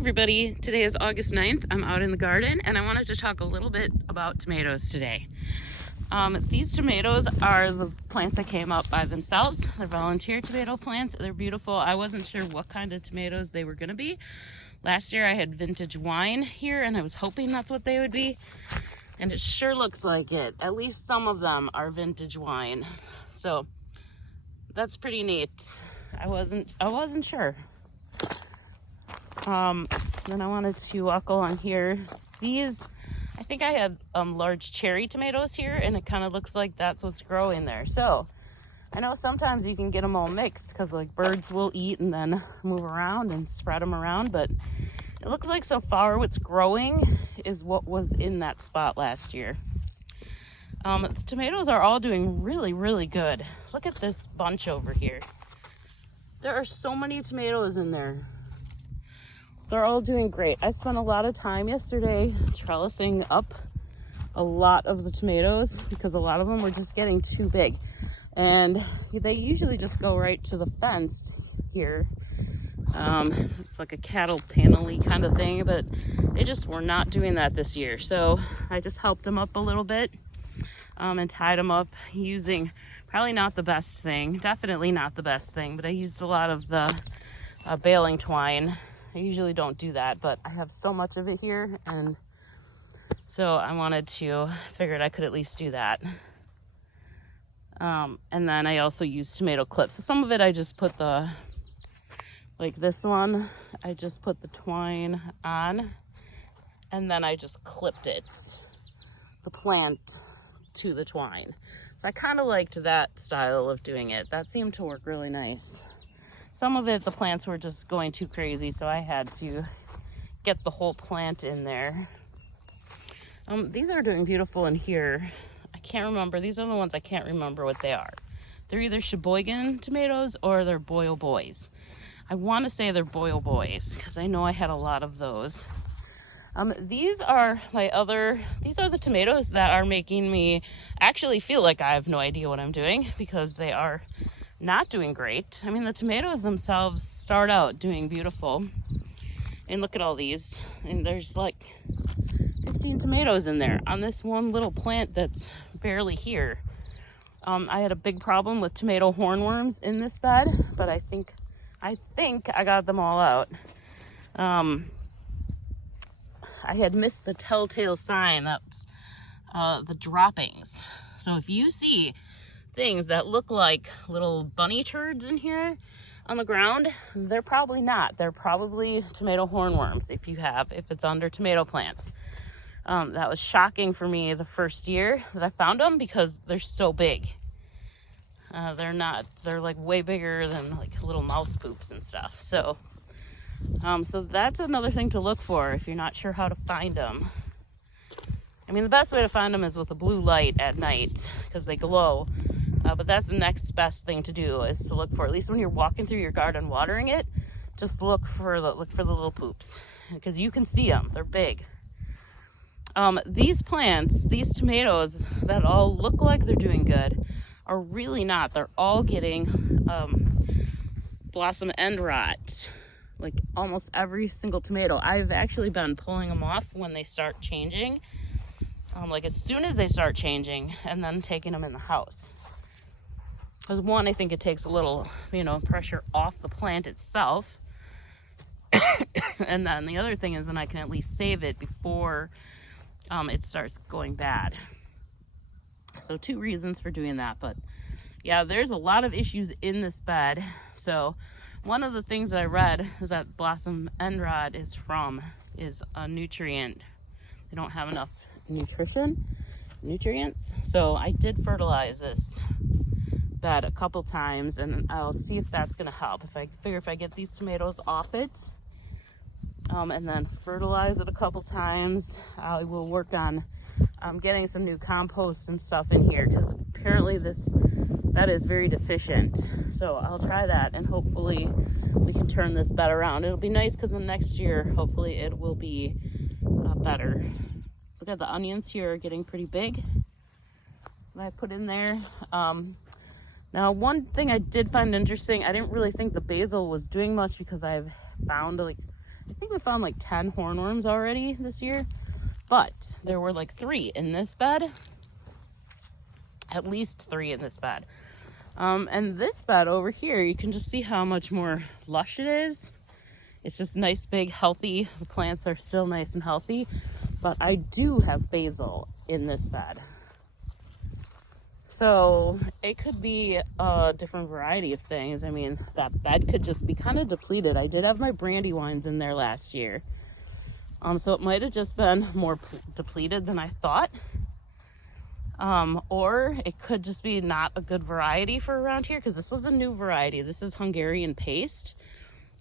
everybody, today is August 9th. I'm out in the garden and I wanted to talk a little bit about tomatoes today. These tomatoes are the plants that came up by themselves. They're volunteer tomato plants. They're beautiful. I wasn't sure what kind of tomatoes they were going to be. Last year I had vintage wine here and I was hoping that's what they would be. And it sure looks like it. At least some of them are vintage wine. So that's pretty neat. I wasn't sure. Then I wanted to walk along here. These, I think I had large cherry tomatoes here, and it kind of looks like that's what's growing there. So I know sometimes you can get them all mixed because like birds will eat and then move around and spread them around, but it looks like so far what's growing is what was in that spot last year. The tomatoes are all doing really, really good. Look at this bunch over here. There are so many tomatoes in there. They're all doing great. I spent a lot of time yesterday trellising up a lot of the tomatoes because a lot of them were just getting too big. And they usually just go right to the fence here. It's like a cattle panel-y kind of thing, but they just were not doing that this year. So I just helped them up a little bit and tied them up using probably not the best thing, definitely not the best thing, but I used a lot of the baling twine. I usually don't do that, but I have so much of it here, and so I figured I could at least do that. And then I also use tomato clips. So some of it I just put like this one, I just put the twine on, and then I just clipped the plant to the twine. So I kind of liked that style of doing it. That seemed to work really nice. Some of it, the plants were just going too crazy, so I had to get the whole plant in there. These are doing beautiful in here. I can't remember. These are the ones I can't remember what they are. They're either Sheboygan tomatoes or they're Boyle Boys. I want to say they're Boyle Boys because I know I had a lot of those. These are the tomatoes that are making me actually feel like I have no idea what I'm doing because they are not doing great. I mean, the tomatoes themselves start out doing beautiful. And look at all these. And there's like 15 tomatoes in there on this one little plant that's barely here. I had a big problem with tomato hornworms in this bed, but I think I got them all out. I had missed the telltale sign. That's the droppings. So if you see things that look like little bunny turds in here on the ground, they're probably not. They're probably tomato hornworms if it's under tomato plants. That was shocking for me the first year that I found them because they're so big. They're like way bigger than like little mouse poops and stuff. So that's another thing to look for if you're not sure how to find them. I mean, the best way to find them is with a blue light at night because they glow. But that's the next best thing to do is to look for, at least when you're walking through your garden watering it, just look for the little poops because you can see them. They're big. These plants, these tomatoes that all look like they're doing good are really not. They're all getting blossom end rot. Like almost every single tomato. I've actually been pulling them off when they start changing. Like as soon as they start changing and then taking them in the house. Because one, I think it takes a little, pressure off the plant itself. And then the other thing is then I can at least save it before it starts going bad. So 2 reasons for doing that. But yeah, there's a lot of issues in this bed. So one of the things that I read is that blossom end rot is a nutrient. They don't have enough nutrients. So I did fertilize this bed a couple times and I'll see if that's going to help. If I get these tomatoes off it and then fertilize it a couple times, I will work on getting some new compost and stuff in here because apparently this bed is very deficient. So I'll try that and hopefully we can turn this bed around. It'll be nice because the next year hopefully it will be better. Look at the onions here are getting pretty big that I put in there. Now one thing I did find interesting, I didn't really think the basil was doing much because I've found like I think we found like 10 hornworms already this year, but there were like 3 in this bed. At least 3 in this bed. And this bed over here, you can just see how much more lush it is. It's just nice, big, healthy. The plants are still nice and healthy, but I do have basil in this bed. So it could be a different variety of things. I mean, that bed could just be kind of depleted. I did have my brandywines in there last year. So it might have just been more depleted than I thought. Or it could just be not a good variety for around here, because this was a new variety. This is Hungarian paste.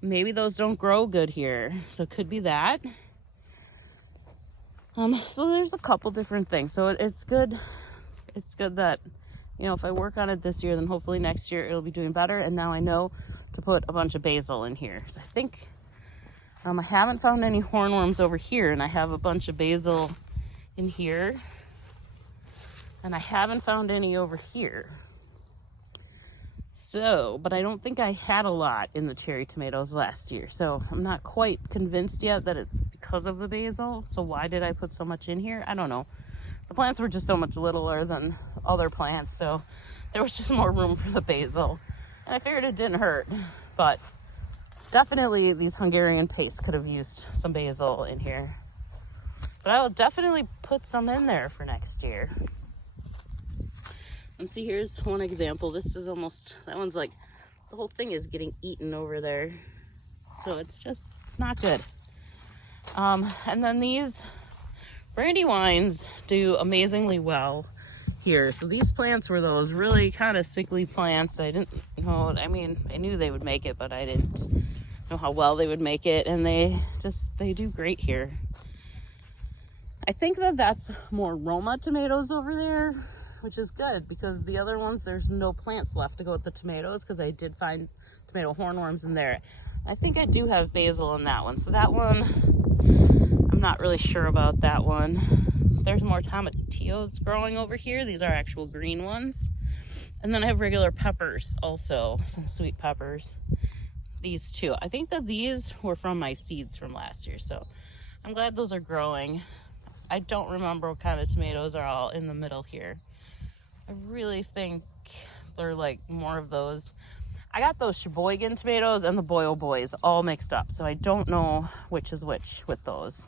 Maybe those don't grow good here, so it could be that. So there's a couple different things. So it's good that, you know, if I work on it this year, then hopefully next year it'll be doing better. And now I know to put a bunch of basil in here. So I think I haven't found any hornworms over here, and I have a bunch of basil in here. And I haven't found any over here. So, but I don't think I had a lot in the cherry tomatoes last year. So I'm not quite convinced yet that it's because of the basil. So why did I put so much in here? I don't know. The plants were just so much littler than other plants, so there was just more room for the basil. And I figured it didn't hurt. But definitely these Hungarian paste could have used some basil in here. But I will definitely put some in there for next year. And see, here's one example. This is almost, that one's like, the whole thing is getting eaten over there. So it's not good. And then these brandywines do amazingly well here. So these plants were those really kind of sickly plants. I didn't know, I mean, I knew they would make it, but I didn't know how well they would make it. And they do great here. I think that's more Roma tomatoes over there, which is good, because the other ones, there's no plants left to go with the tomatoes, because I did find tomato hornworms in there. I think I do have basil in that one. So that one, I'm not really sure about that one. There's more tomatillos growing over here. These are actual green ones. And then I have regular peppers also, some sweet peppers. These two. I think that these were from my seeds from last year, so I'm glad those are growing. I don't remember what kind of tomatoes are all in the middle here. I really think they're like more of those. I got those Sheboygan tomatoes and the Boyle Boys all mixed up, so I don't know which is which with those.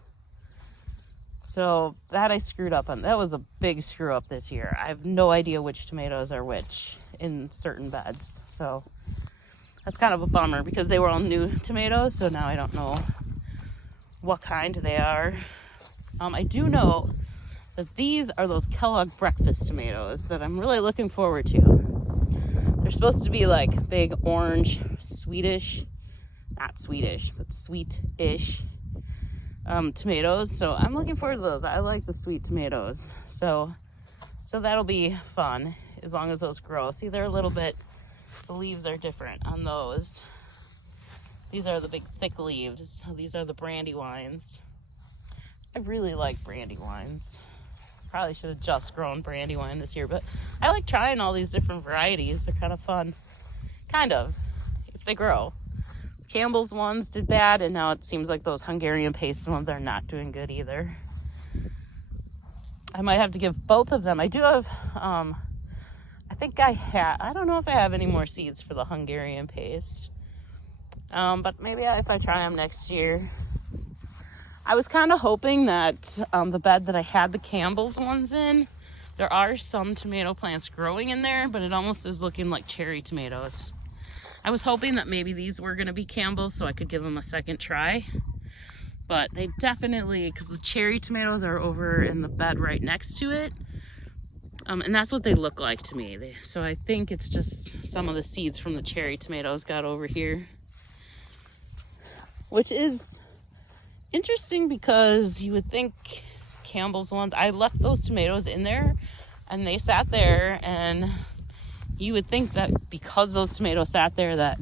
So that I screwed up on. That was a big screw up this year. I have no idea which tomatoes are which in certain beds. So that's kind of a bummer, because they were all new tomatoes, so now I don't know what kind they are. I do know that these are those Kellogg breakfast tomatoes that I'm really looking forward to. They're supposed to be like big orange, sweetish, not Swedish, but sweet-ish tomatoes. So I'm looking forward to those. I like the sweet tomatoes. So that'll be fun as long as those grow. See, they're a little bit, the leaves are different on those. These are the big thick leaves. These are the brandywines. I really like brandywines. Probably should have just grown brandywine this year, but I like trying all these different varieties. They're kind of fun. Kind of, if they grow. Campbell's ones did bad, and now it seems like those Hungarian paste ones are not doing good either. I might have to give both of them. I do have, I don't know if I have any more seeds for the Hungarian paste. But maybe if I try them next year. I was kind of hoping that the bed that I had the Campbell's ones in, there are some tomato plants growing in there, but it almost is looking like cherry tomatoes. I was hoping that maybe these were going to be Campbell's so I could give them a second try. But they definitely, because the cherry tomatoes are over in the bed right next to it. And that's what they look like to me. So I think it's just some of the seeds from the cherry tomatoes got over here. Which is interesting, because you would think Campbell's ones, I left those tomatoes in there and they sat there, and you would think that because those tomatoes sat there that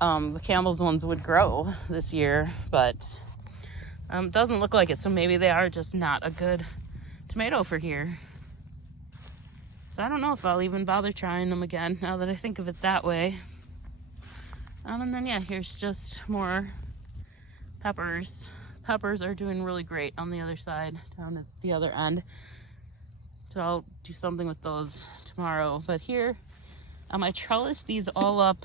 the Campbell's ones would grow this year, but doesn't look like it. So maybe they are just not a good tomato for here. So I don't know if I'll even bother trying them again now that I think of it that way. And then yeah, here's just more peppers. Peppers are doing really great on the other side, down at the other end. So I'll do something with those tomorrow. But here, I trellis these all up.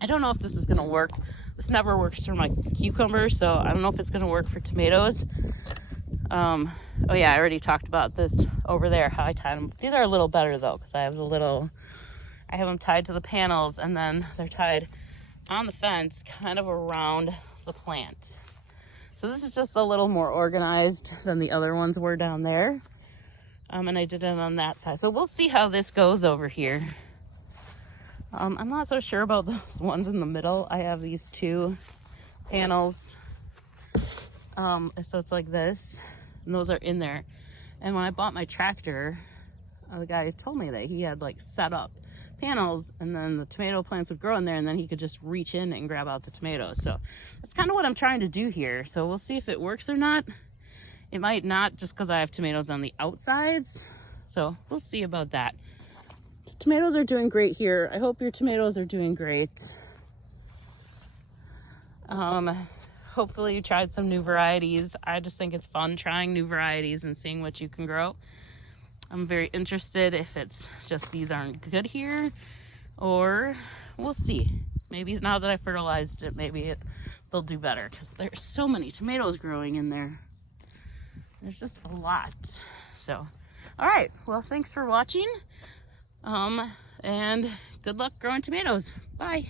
I don't know if this is gonna work. This never works for my cucumbers, so I don't know if it's gonna work for tomatoes. Oh yeah, I already talked about this over there, how I tied them. These are a little better though, because I have them tied to the panels, and then they're tied on the fence, kind of around the plant. So this is just a little more organized than the other ones were down there. And I did it on that side. So we'll see how this goes over here. I'm not so sure about those ones in the middle. I have these two panels. So it's like this, and those are in there. And when I bought my tractor, the guy told me that he had like set up panels, and then the tomato plants would grow in there, and then he could just reach in and grab out the tomatoes. So that's kind of what I'm trying to do here. So we'll see if it works or not. It might not, just because I have tomatoes on the outsides. So we'll see about that. Tomatoes are doing great here. I hope your tomatoes are doing great. Hopefully you tried some new varieties. I just think it's fun trying new varieties and seeing what you can grow. I'm very interested if it's just these aren't good here, or we'll see. Maybe now that I fertilized it, they'll do better, because there's so many tomatoes growing in there. There's just a lot. So, all right. Well, thanks for watching. And good luck growing tomatoes. Bye.